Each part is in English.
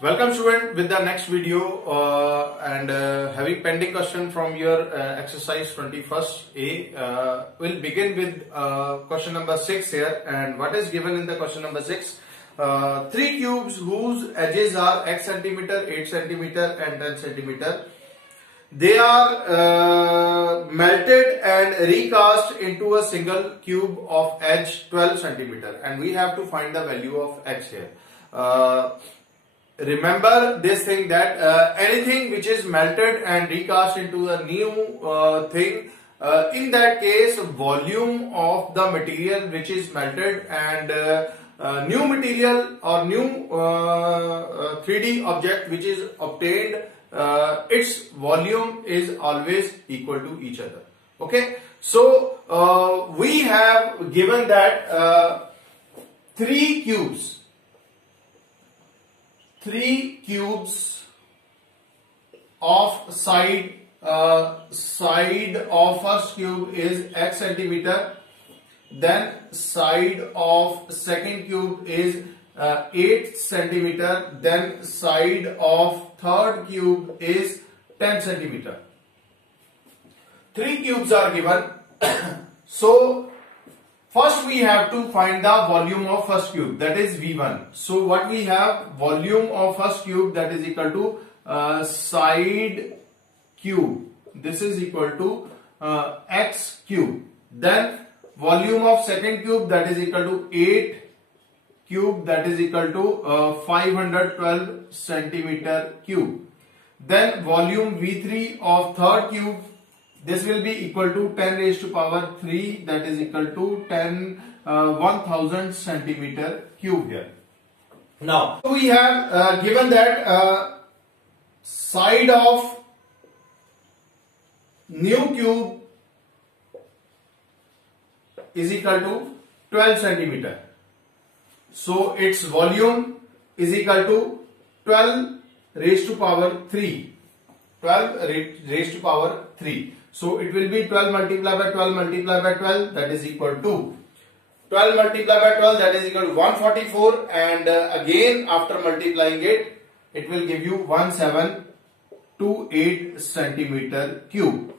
Welcome student with the next video and having pending question from your exercise 21st A. We'll begin with question number 6 here, and what is given in the question number 6? Three cubes whose edges are x centimeter, 8 centimeter and 10 centimeter. They are melted and recast into a single cube of edge 12 centimeter, and we have to find the value of x here. Remember this thing that anything which is melted and recast into a new thing, in that case volume of the material which is melted and new material or new 3D object which is obtained, its volume is always equal to each other. Okay, so we have given that three cubes of side of first cube is x centimeter, then side of second cube is 8 centimeter, then side of third cube is 10 centimeter. Three cubes are given. So first we have to find the volume of first cube, that is V1. So what we have, volume of first cube, that is equal to side cube. This is equal to x cube. Then volume of second cube, that is equal to 8 cube, that is equal to 512 centimeter cube. Then volume V3 of third cube, this will be equal to 10 raised to power 3, that is equal to 1000 centimeter cube here. Now we have given that side of new cube is equal to 12 centimeter. So its volume is equal to 12 raised to power 3. 12 raised to power 3. So it will be 12 multiplied by 12 multiplied by 12, that is equal to 12 multiplied by 12, that is equal to 144, and again after multiplying it, it will give you 1728 centimeter cube.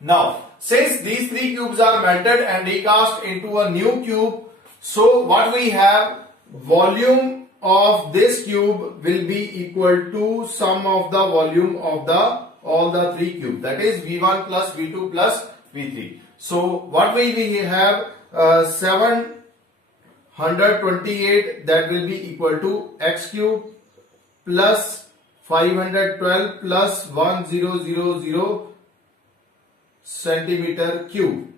Now since these three cubes are melted and recast into a new cube, so what we have, volume of this cube will be equal to sum of the volume of all the three cubes, that is V1 plus V2 plus V3. So what we have, 728, that will be equal to x cube plus 512 plus 1000 centimeter cube,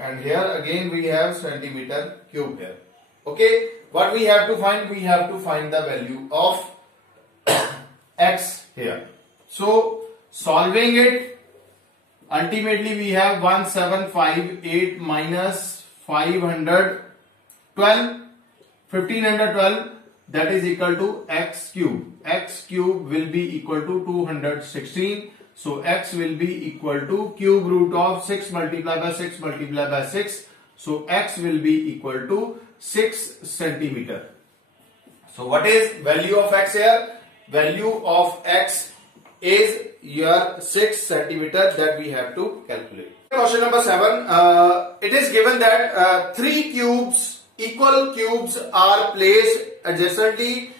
and here again we have centimeter cube here. Okay, what we have to find? We have to find the value of x here. So solving it, ultimately we have 1758 minus 1512, that is equal to x cube. X cube will be equal to 216. So x will be equal to cube root of 6 multiplied by 6 multiplied by 6. So x will be equal to 6 centimeter. So what is value of x here? Value of x is your 6 centimeter that we have to calculate. Question number 7. It is given that three cubes, equal cubes, are placed adjacently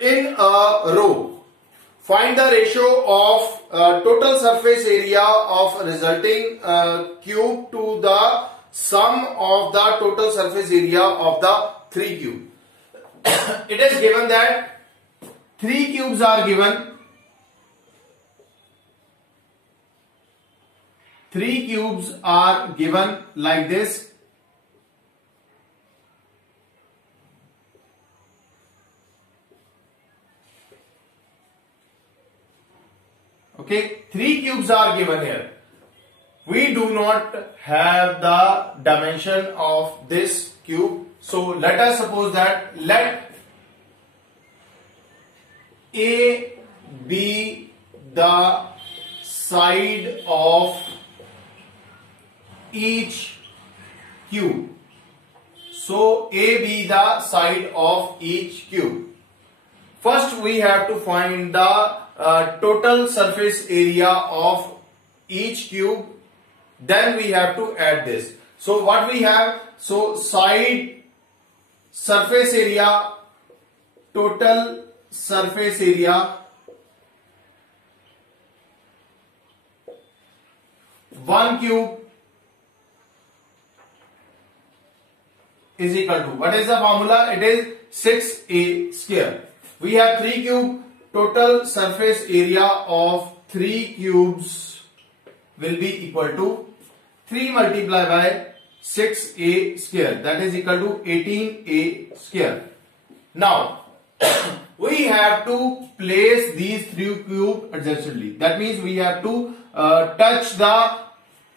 in a row. Find the ratio of total surface area of resulting cube to the sum of the total surface area of the three cube. It is given that three cubes are given. Three cubes are given like this. Okay, three cubes are given here. We do not have the dimension of this cube. So let us suppose that let A be the side of each cube. So A be the side of each cube. First we have to find the total surface area of each cube. Then we have to add this. So what we have? So side surface area, total surface area, one cube is equal to, what is the formula? It is 6a square. We have 3 cube, total surface area of 3 cubes will be equal to 3 multiplied by 6a square, that is equal to 18a square. Now we have to place these 3 cubes adjacently. That means we have to touch the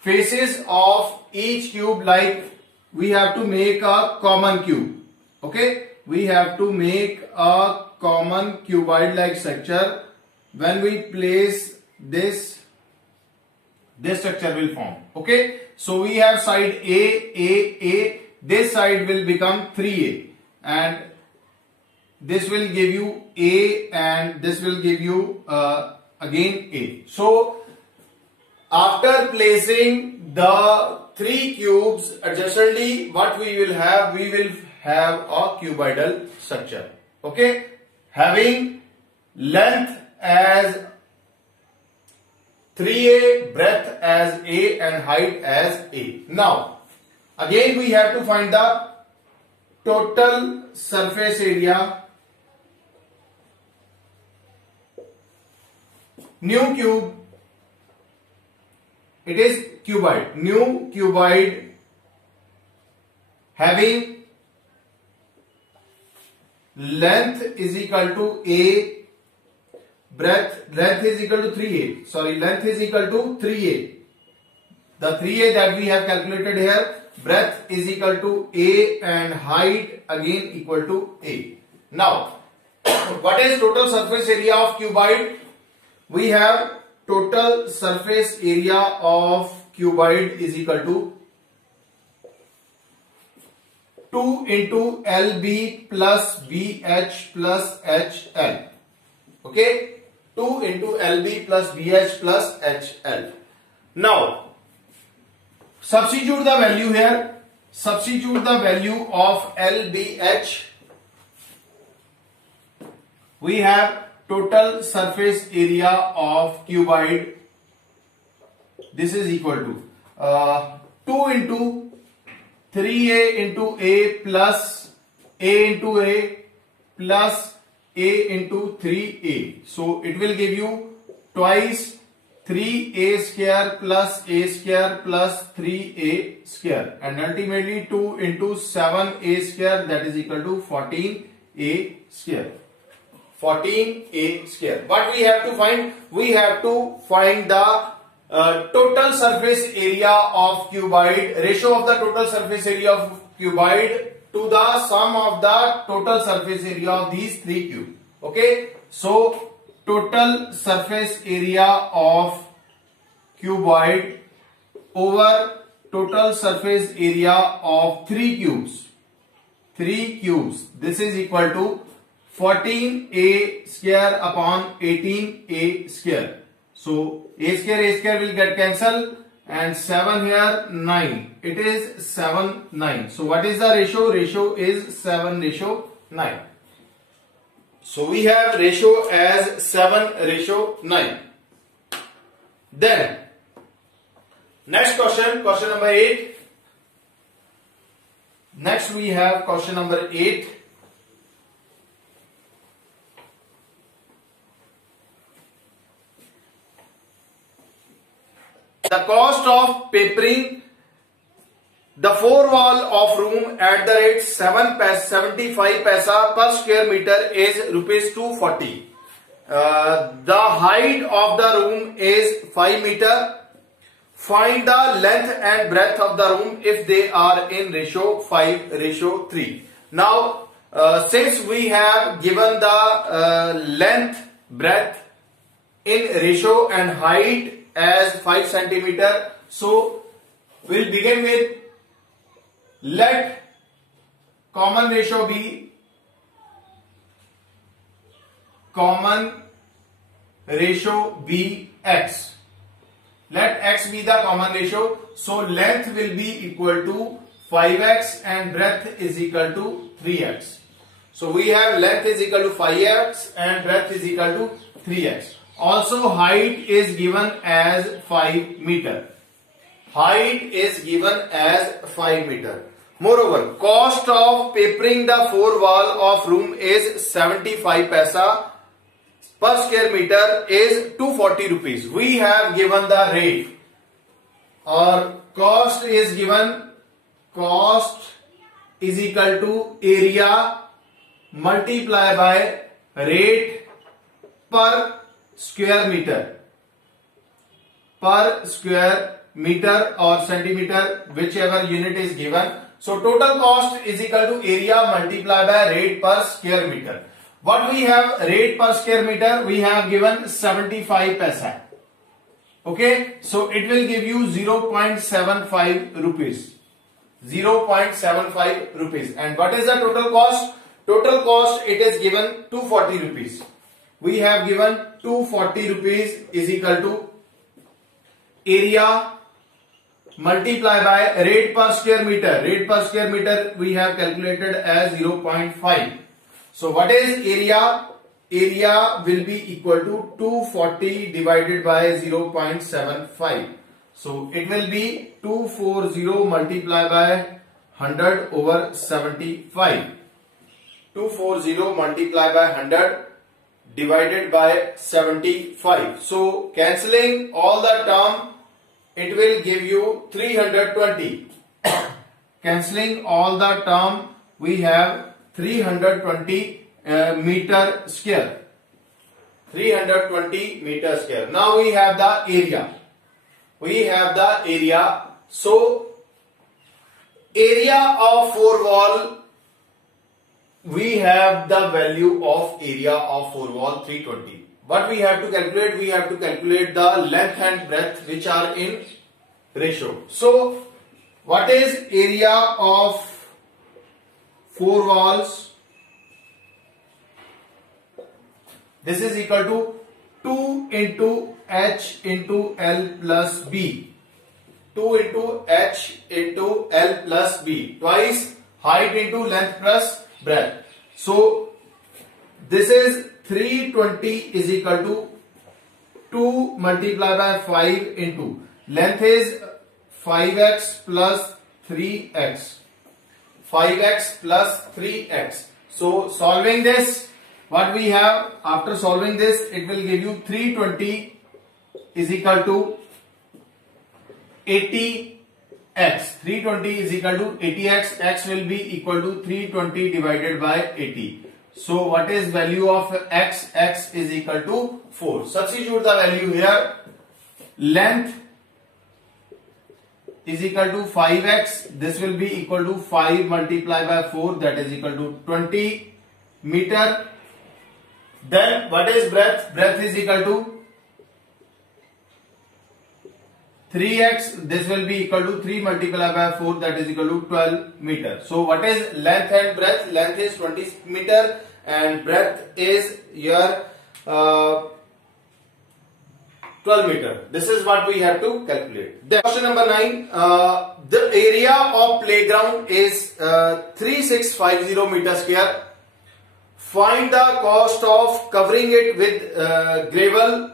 faces of each cube, like we have to make a common cube. Okay, we have to make a common cuboid like structure. When we place this structure will form. Okay, so we have side A. This side will become 3a, and this will give you a, and this will give you again a. So after placing the 3 cubes adjacently, what we will have? We will have a cuboidal structure. Okay, having length as 3a, breadth as a, and height as a. Now again we have to find the total surface area. New cube, it is cuboid. New cuboid having length is equal to a, length is equal to 3a. Sorry, length is equal to 3a. The 3a that we have calculated here, breadth is equal to a, and height again equal to a. Now, what is total surface area of cuboid? We have total surface area of cuboid is equal to 2 into LB plus BH plus HL. Okay, 2 into LB plus BH plus HL. Now substitute the value here. Substitute the value of LBH. We have total surface area of cuboid. This is equal to 2 into 3a into a plus a into a plus a into 3a. So it will give you twice 3a square plus a square plus 3a square, and ultimately 2 into 7a square, that is equal to 14a square. 14a square. What we have to find? We have to find the total surface area of cuboid, ratio of the total surface area of cuboid to the sum of the total surface area of these 3 cubes. Okay, so total surface area of cuboid over total surface area of 3 cubes. 3 cubes. This is equal to 14a square upon 18a square. So a square will get cancelled, and 7 here 9. It is 7 9. So what is the ratio? Ratio is 7:9. So we have ratio as 7:9. Then next question, question number 8. Next we have question number 8. The cost of papering the 4 wall of room at the rate 75 paisa per square meter is rupees 240. The height of the room is 5 meter. Find the length and breadth of the room if they are in ratio 5:3. Now, since we have given the length, breadth in ratio and height as 5 centimeter, so we'll begin with, let common ratio be x. Let x be the common ratio. So length will be equal to 5x and breadth is equal to 3x. So we have length is equal to 5x and breadth is equal to 3x. Also height is given as 5 meter. Height is given as 5 meter. Moreover, cost of papering the four wall of room is 75 paisa per square meter is 240 rupees. We have given the rate or cost is given. Cost is equal to area multiply by rate per square meter or centimeter, whichever unit is given. So total cost is equal to area multiply by rate per square meter. What we have rate per square meter, we have given 75 paisa. Okay, so it will give you 0.75 rupees. 0.75 rupees. And what is the total cost? Total cost it is given 240 rupees. We have given 240 rupees is equal to area multiply by rate per square meter. Rate per square meter we have calculated as 0.5. So what is area? Area will be equal to 240 divided by 0.75. So it will be 240 multiplied by 100 over 75. 240 multiplied by 100 divided by 75. So cancelling all the term, it will give you 320. Cancelling all the term, we have 320 meter square. 320 meter square. Now we have the area. So area of four wall, we have the value of area of four wall 320. What we have to calculate? We have to calculate the length and breadth which are in ratio. So what is area of four walls? This is equal to 2 into h into L plus B. 2 into h into L plus B. Twice height into length plus breadth. So this is 320 is equal to 2 multiplied by 5 into length is 5x plus 3x. 5x plus 3x. So solving this, what we have after solving this, it will give you 320 is equal to 80x. 320 is equal to 80x. X will be equal to 320 divided by 80. So what is value of x? X is equal to 4. Substitute the value here. Length is equal to 5x. This will be equal to 5 multiplied by 4, that is equal to 20 meter. Then what is breadth? Breadth is equal to 3x. This will be equal to 3 multiplied by 4, that is equal to 12 meter. So what is length and breadth? Length is 20 meter and breadth is your 12 meter. This is what we have to calculate. Then question number 9. The area of playground is 3650 meter square. Find the cost of covering it with gravel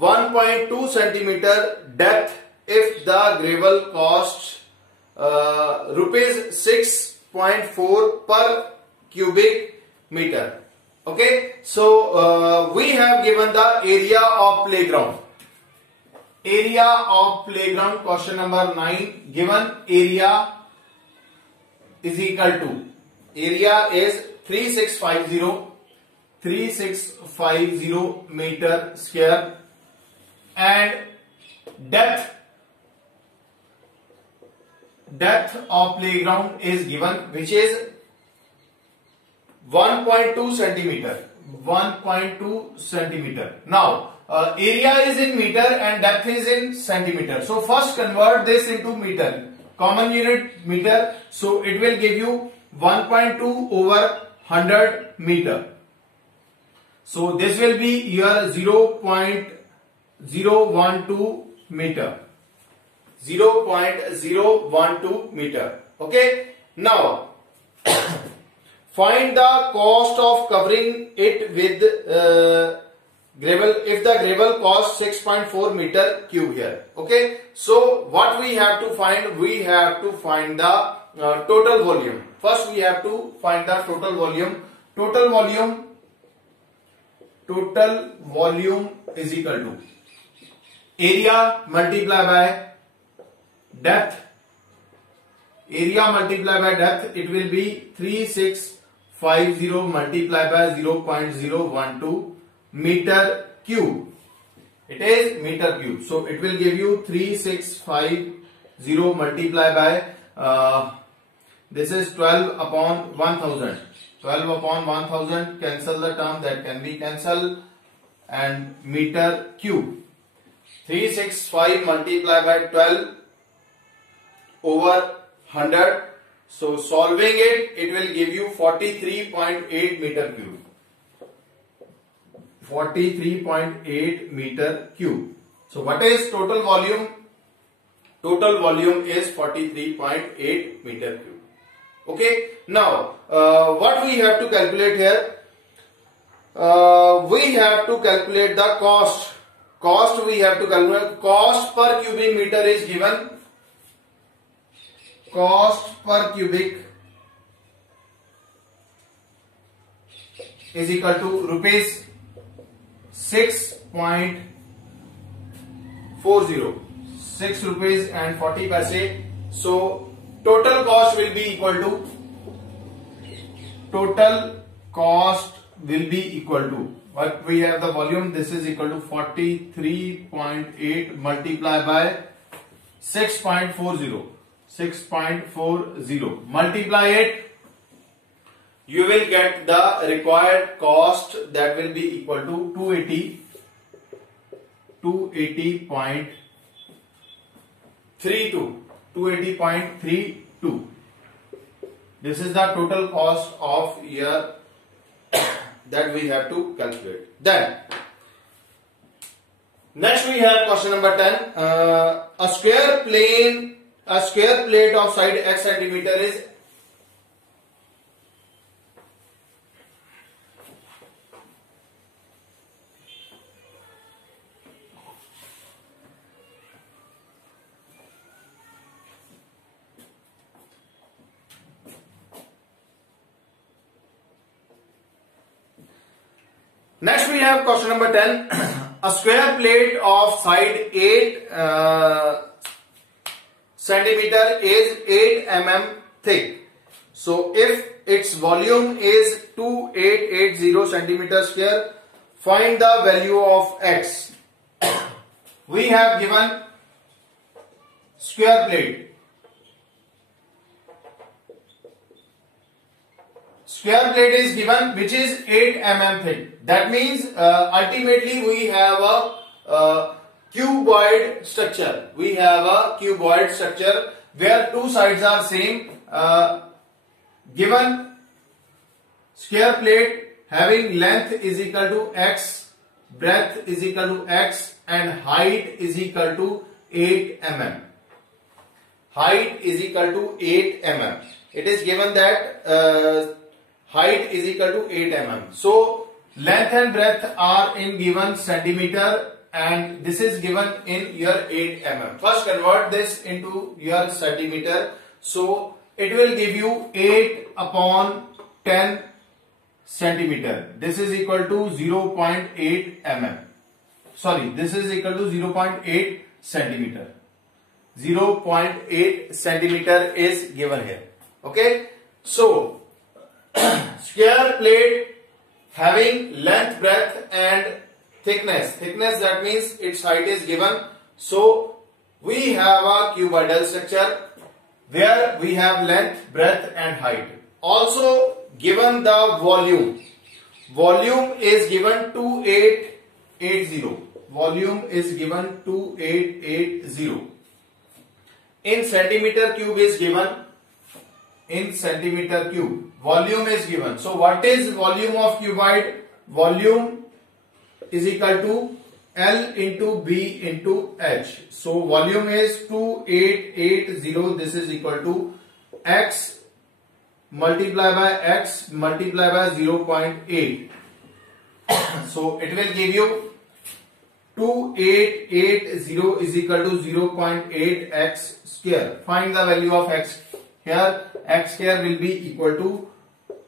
1.2 centimeter depth if the gravel costs rupees 6.4 per cubic meter. Okay, so we have given the area of playground. Area of playground, question number 9, given area is equal to, area is 3650 meter square and depth of playground is given, which is 1.2 centimeter. 1.2 centimeter. Now area is in meter and depth is in centimeter. So first convert this into meter. Common unit meter. So it will give you 1.2 over 100 meter. So this will be your 0.012 meter. 0.012 meter. Okay. Now find the cost of covering it with gravel if the gravel costs 6.4 meter cube here. Okay. So what we have to find? We have to find the total volume. First we have to find the total volume. Total volume is equal to area multiplied by depth. Area multiplied by depth, it will be 3650 multiplied by 0.012 meter cube. It is meter cube. So it will give you 3650 multiplied by this is 12 upon 1000. 12 upon 1000, cancel the term, that can be cancelled, and meter cube. 365 multiplied by 12 over 100. So solving it, it will give you 43.8 meter cube. 43.8 meter cube. So what is total volume? Total volume is 43.8 meter cube. Okay. Now what we have to calculate here? We have to calculate the cost. Cost we have to calculate. Cost per cubic meter is given. Cost per cubic is equal to rupees 6.40. 6 rupees and 40 paise. So total cost will be equal to what we have the volume. This is equal to 43.8 multiplied by 6.40. 6.40 multiply it, you will get the required cost, that will be equal to 280.32. This is the total cost of year that we have to calculate. Then next we have question number 10. A square plate of side x centimeter is Next we have question number 10. A square plate of side 8 centimeter is 8 mm thick. So if its volume is 2880 centimeter square, find the value of x. We have given square plate. Square plate is given which is 8 mm thick. That means ultimately we have a cuboid structure. We have a cuboid structure where two sides are same. Given square plate having length is equal to x, breadth is equal to x, and height is equal to 8 mm. Height is equal to 8 mm. It is given that height is equal to 8 mm. So length and breadth are in given centimeter, and this is given in your 8 mm. First convert this into your centimeter. So it will give you 8 upon 10 centimeter. This is equal to 0.8 mm. Sorry, this is equal to 0.8 centimeter. 0.8 centimeter is given here. Okay. So square plate having length, breadth and thickness. Thickness, that means its height is given. So we have a cuboidal structure where we have length, breadth and height. Also given the volume. Volume is given 2880. Volume is given 2880. In centimeter cube is given in centimeter cube. Volume is given. So what is volume of cuboid? Volume is equal to L into B into H. So volume is 2880. This is equal to X multiplied by X multiplied by 0.8. So it will give you 2880 is equal to 0.8 x square. Find the value of x. Here x square will be equal to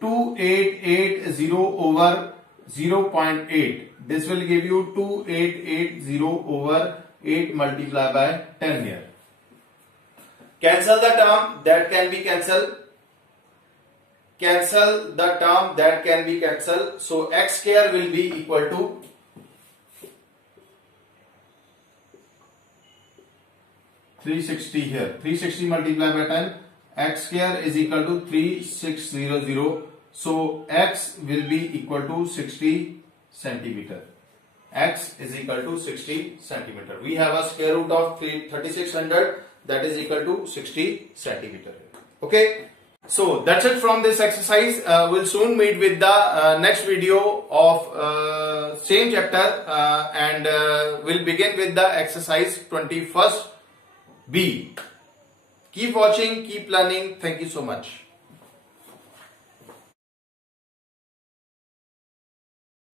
2880 over 0.8. This will give you 2880 over 8 multiplied by 10 here. Cancel the term that can be cancelled. Cancel the term that can be cancelled. So x square will be equal to 360 here. 360 multiplied by 10. X square is equal to 3600. So x will be equal to 60 centimeter. X is equal to 60 centimeter. We have a square root of 3600, that is equal to 60 centimeter. Okay. So that's it from this exercise. We'll soon meet with the next video of same chapter and we'll begin with the exercise 21st B. Keep watching, keep learning. Thank you so much.